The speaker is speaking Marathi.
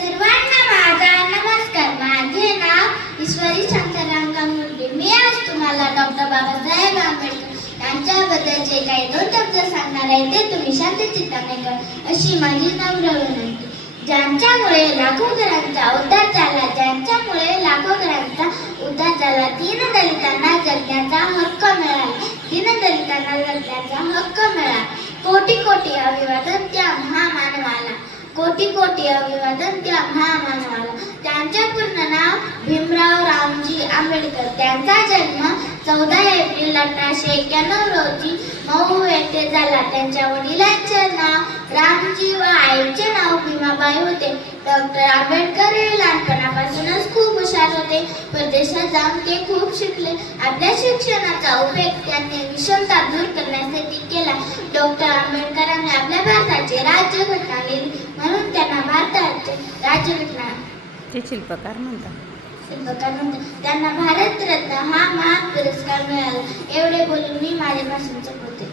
सर्वांना माझा नमस्कार. माझे नाव ईश्वरी शांताराम गांगुर्डे. मी आज तुम्हाला डॉक्टर बाबासाहेब आंबेडकर यांच्याबद्दलचे काही 2 शब्द सांगणार आहे. ते तुम्ही शांत चित्ताने करा अशी माझी नम्र विनंती. ज्यांच्यामुळे लाखो घरांचा उद्धार झाला, दीनदलितांना जगण्याचा हक्क मिळाला, कोटी कोटी अभिवादन त्या महामानवाला, त्यांचे पूर्ण नाव भीमराव रामजी आंबेडकर. त्यांचा जन्म 14 एप्रिल 1891 रोजी मऊ येथे झाला. त्यांच्या वडिलांचे नाव रामजी व आईचे नाव भीमाबाई होते. डॉक्टर आंबेडकर हे लहानपणापासूनच खूप हुशार होते. परदेशात जाऊन ते खूप शिकले. आपल्या शिक्षणाचा उपयोग त्यांनी विषमता दूर करण्यासाठी केला. डॉक्टर आंबेडकरांनी आपल्या भारताची राज्यघटना लिहिली, म्हणून त्यांना भारताचे राज्यघटना शिल्पकार म्हणतात. त्यांना भारतरत्न हा महान पुरस्कार मिळाला. एवढे बोलून मी माझे भाषण संपवते.